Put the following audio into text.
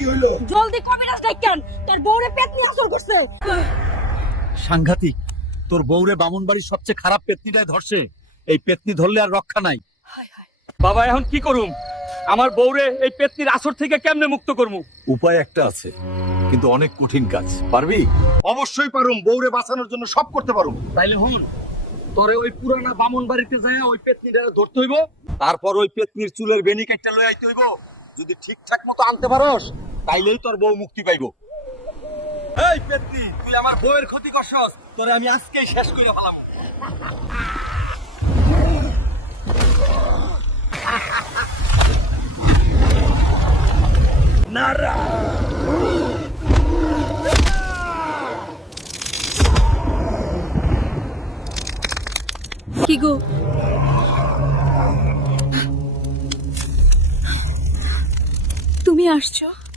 কি হইলো? জলদি কবিরাজ ডাক্তার, তোর বউরে পেতনি আসর করছে। সাংঘাতিক, তোর বউরে বামুনবাড়ির সবচেয়ে খারাপ পেতনিটাই ধরছে। এই পেতনি ধরলে আর রক্ষা নাই। বাবা এখন কি করুম? আমার বউরে এই পেতনির আসর থেকে কেমনে মুক্ত করমু? উপায় একটা আছে, কিন্তু অনেক কঠিন কাজ। পারবি? অবশ্যই পারুম, বউরে বাঁচানোর জন্য সব করতে পারুম। তাইলে হন, তোরে ওই পুরানা বামুন বাড়িতে যায় ওই পেতনিটা ধরতে হইব, তারপর ওই পেতনির চুলের বেনি কাটটা লই আইতে হইব। যদি ঠিকঠাক মতো আনতে পারোস তাইলেই তোর বউ মুক্তি পাইব। এই পেতনি, তুই আমার বউয়ের ক্ষতি করছস, তোরে আমি আজকেই শেষ করে ফেলাম। নারা কি গো, তুমি আসছো?